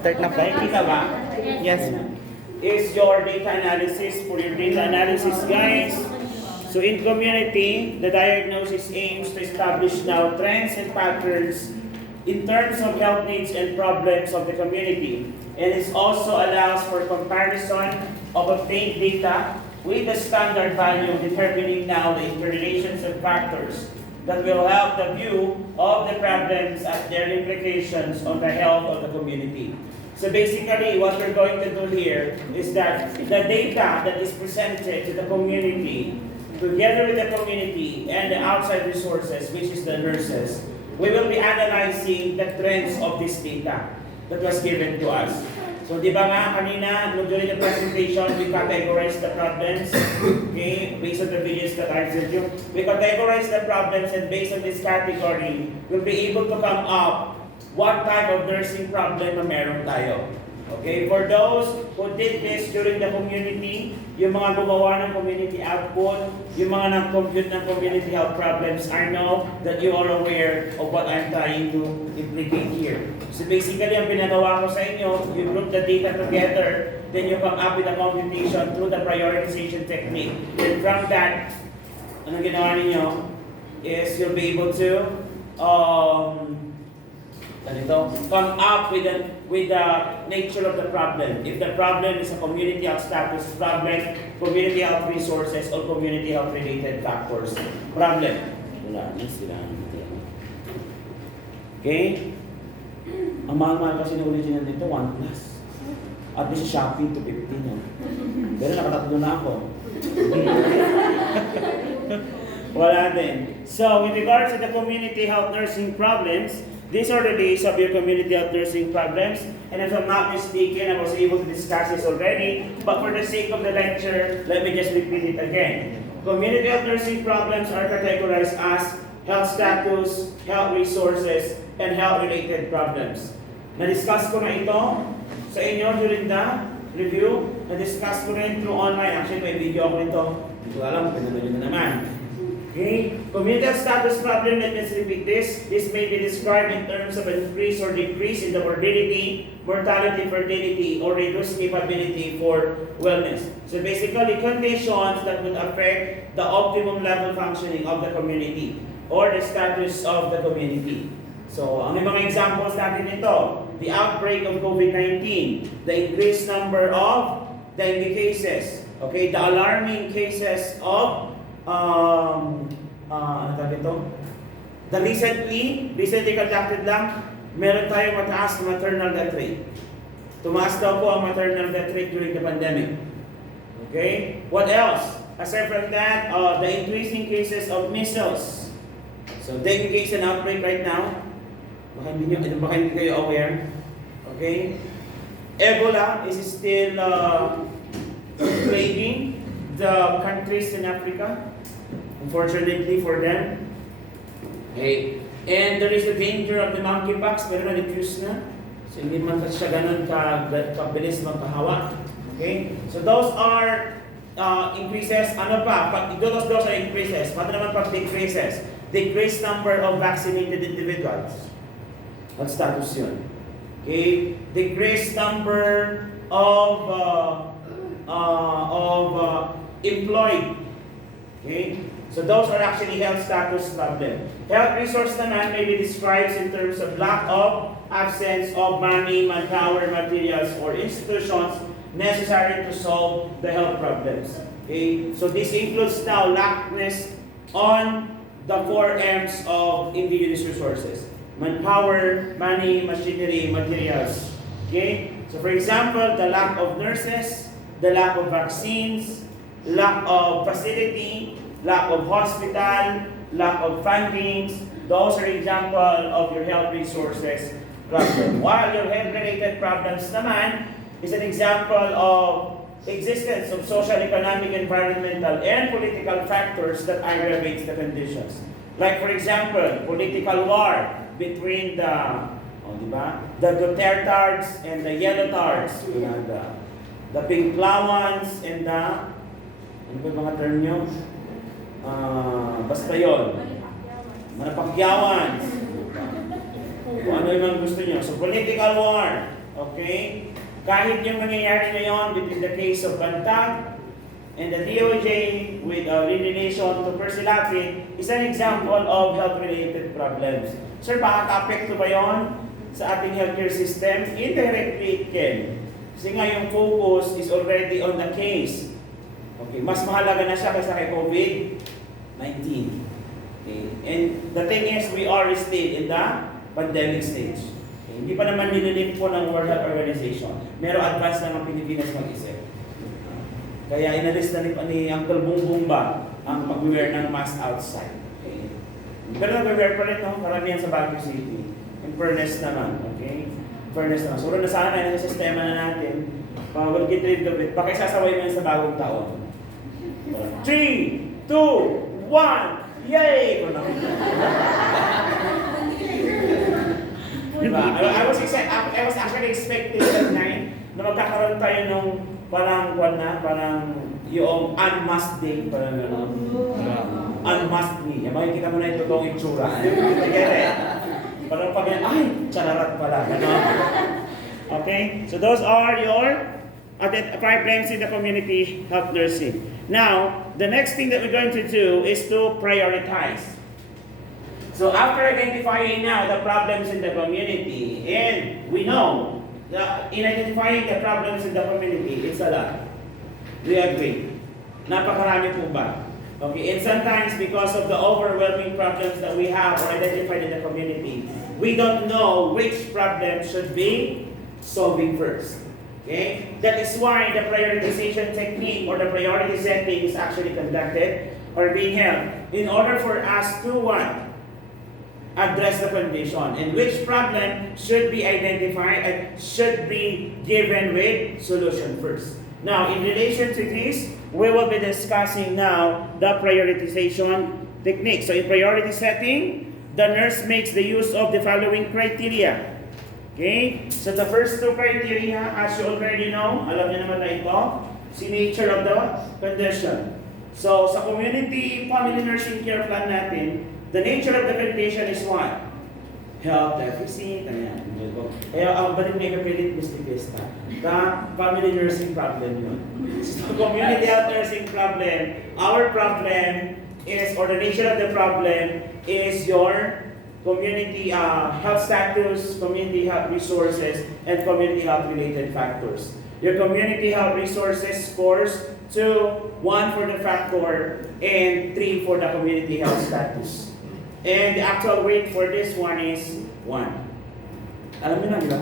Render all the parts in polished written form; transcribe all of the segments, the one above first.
Start na po. Nakikita ba? Yes. Is your data analysis. For your data analysis, guys. So in community, the diagnosis aims to establish now trends and patterns in terms of health needs and problems of the community. And it also allows for comparison of obtained data with the standard value, determining now the interrelations and factors that will help the view of the problems and their implications on the health of the community. So basically, what we're going to do here is that the data that is presented to the community, together with the community and the outside resources, which is the nurses, we will be analyzing the trends of this data that was given to us. So di ba nga kanina, during the presentation, we categorize the problems, okay, based on the videos that I sent you. We categorize the problems, and based on this category, we'll be able to come up what type of nursing problem na meron tayo. Okay, for those who did this during the community, yung mga gumawa ng community output, yung mga nag-compute ng community health problems, I know that you are aware of what I'm trying to implicate here. So basically, ang pinagawa ko sa inyo, you group the data together, then you come up with a computation through the prioritization technique. And from that, anong ginawa ninyo is you'll be able to come up with the nature of the problem. If the problem is a community health status problem, community health resources, or community health related factors. Problem. Wala na sila. Okay? Ang mahal-mahal kasi na original dito, 1 plus. At least shopping to 15 yan. Pero nakatatlo na ako. Wala din. So, with regards to the community health nursing problems, these are the days of your community health nursing problems. And if I'm not mistaken, I was able to discuss this already. But for the sake of the lecture, let me just repeat it again. Community health nursing problems are categorized as health status, health resources, and health-related problems. Na-discuss ko na ito sa inyo during the review. Na-discuss ko rin through online. Actually, may video ako nito. Hindi ko alam, pinanood nyo na naman. Okay, community health status problem, let me repeat this. This may be described in terms of an increase or decrease in the morbidity, mortality, fertility, or reduced capability for wellness. So basically, conditions that would affect the optimum level functioning of the community or the status of the community. So, ang mga examples natin nito, the outbreak of COVID-19, the increased number of dengue cases, okay, the alarming cases of ano tawag ito? The recently conducted lang, meron tayong mataas na maternal death rate. Tumaas daw po ang maternal death rate during the pandemic. Okay? What else? Aside from that, the increasing cases of measles. So, dengue case and outbreak right now. Baka hindi kayo aware. Okay? Ebola is still plaguing the countries in Africa. Unfortunately for them. Okay. And there is the danger of the monkeypox, pero na-diffuse na. So hindi man siya ganun kabilis magpahawa. Okay? So those are increases. Ano pa? Pag those are increases. Paano naman pag decreases? Decreased number of vaccinated individuals. What status yun? Okay? Decreased number of employed. Okay? So those are actually health status problem. Health resource naman may be described in terms of lack of absence of money, manpower, materials, or institutions necessary to solve the health problems. Okay? So this includes now lackness on the 4 M's of indigenous resources. Manpower, money, machinery, materials. Okay? So for example, the lack of nurses, the lack of vaccines, lack of facility, lack of hospital, lack of fundings. Those are example of your health resources problem. While your health-related problems naman is an example of existence of social, economic, environmental, and political factors that aggravates the conditions. Like for example, political war between the Dutertards and the Yellowtards, the Pinklawans and the ano ba mga term nyo? Basta yun. Manapakyawan. Kung ano yung mga gusto nyo. So, political war. Okay? Kahit yung nangyayari ngayon between the case of Bantag and the DOJ with in relation to Persilapid is an example of health-related problems. Sir, makaka-apekto ba yon sa ating healthcare system? Indirectly it can. Kasi nga yung focus is already on the case. Okay, mas mahalaga na siya kaysa kay COVID-19. Okay. And the thing is, we are still in the pandemic stage. Okay. Hindi pa naman nililit po ng World Health Organization. Meron advance na ng Pilipinas mag-isip. Kaya inalis na ni Uncle Bongbong ba ang pag-wear ng mask outside. Okay. Pero nag-wear pa rin, no? Karamihan sa Baguio City. In fairness naman. Okay. Fairness naman. So, nasanay na sa sistema na natin. We'll get rid of it. Baka isasaway mo yan sa bagong taon. 3, 2, 1, yay! Diba? I was actually expecting that night na magkakaroon tayo nung parang yung unmasked day, parang gano'n. Unmasked me. Makikita mo na ito itong itsura. Parang pag ay, chararat pala. Okay? So those are your problems in the community health nursing. Now, the next thing that we're going to do is to prioritize. So after identifying now the problems in the community, and we know that in identifying the problems in the community, it's a lot. Do you agree? Napakarami po ba? Okay, and sometimes because of the overwhelming problems that we have or identified in the community, we don't know which problem should be solving first. Okay? That is why the prioritization technique or the priority setting is actually conducted or being held in order for us to address the condition and which problem should be identified and should be given with solution first. Now, in relation to this, we will be discussing now the prioritization technique. So in priority setting, the nurse makes the use of the following criteria. Okay? So the first two criteria, as you already know, alam niyo naman na ito, si nature of the condition. So sa community family nursing care plan natin, the nature of the condition is what? Health deficit, ayan. Kaya ang balik na ipapilit Mr. Pesta, family nursing problem yun. So community health nursing problem, our problem is, or the nature of the problem is your community health status, community health resources, and community health related factors. Your community health resources scores 2, 1 for the factor, and 3 for the community health status. And the actual weight for this one is 1. Alam niyo na, di ba?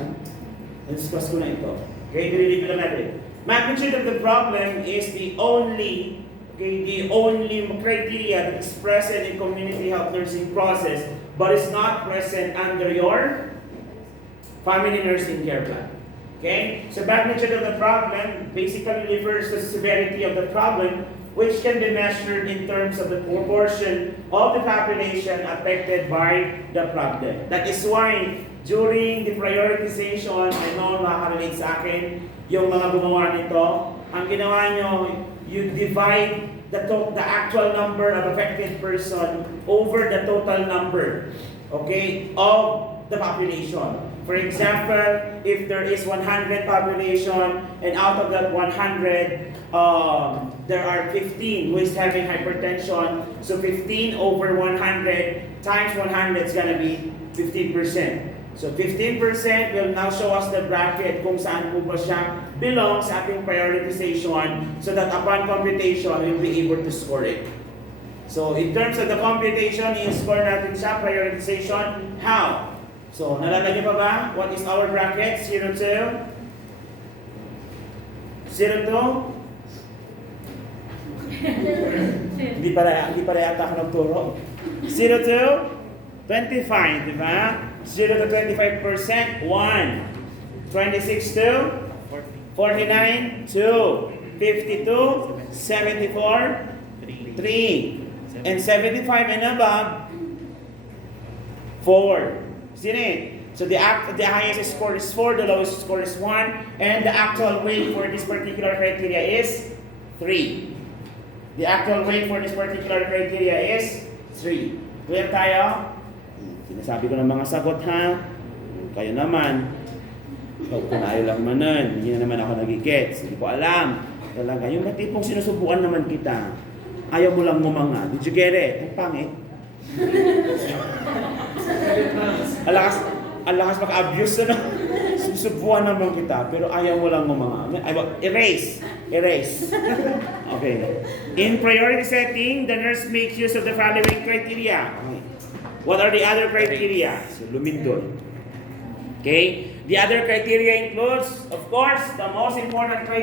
Na-discuss ko na ito. Okay, nililipin lang natin. Magnitude of the problem is the only criteria that is present in community health nursing process, but is not present under your family nursing care plan. Okay? So magnitude of the problem basically refers to the severity of the problem, which can be measured in terms of the proportion of the population affected by the problem. That is why during the prioritization, I know nakaka-relate sa akin yung mga gumawa nito, ang ginawa nyo, you divide the actual number of affected person over the total number, okay, of the population. For example, if there is 100 population and out of that 100, there are 15 who is having hypertension. So 15 over 100 times 100 is going to be 15%. So 15% will now show us the bracket kung saan po ba siya belong sa ating prioritization so that upon computation, we'll be able to score it. So in terms of the computation, i-score natin siya, prioritization, how? So nalalagay pa ba? What is our bracket? 0 to 02? Hindi para yata ako nagturo. 0 to 25, di ba? 0 to 25%, 1. 26 to 49, 2. 52, 74, 3. And 75 and above, 4. Isn't it? So the highest score is 4, the lowest score is 1, and the actual weight for this particular criteria is 3. The actual weight for this particular criteria is 3. Clear tayo? Sinasabi ko ng mga sagot ha. Kayo naman. So, kung ayaw lang manan, hindi na naman ako nagigets. Hindi ko alam. Talaga, yung matipong sinusubukan naman kita, ayaw mo lang ngumanga. Did you get it? Ang pangit. Alakas maka-abuse na. Sinusubukan naman kita, pero ayaw mo lang ngumanga. Erase. Okay. In priority setting, the nurse makes use of the following criteria. Okay. What are the other criteria? So, lumindol. Okay? The other criteria includes, of course, the most important criteria.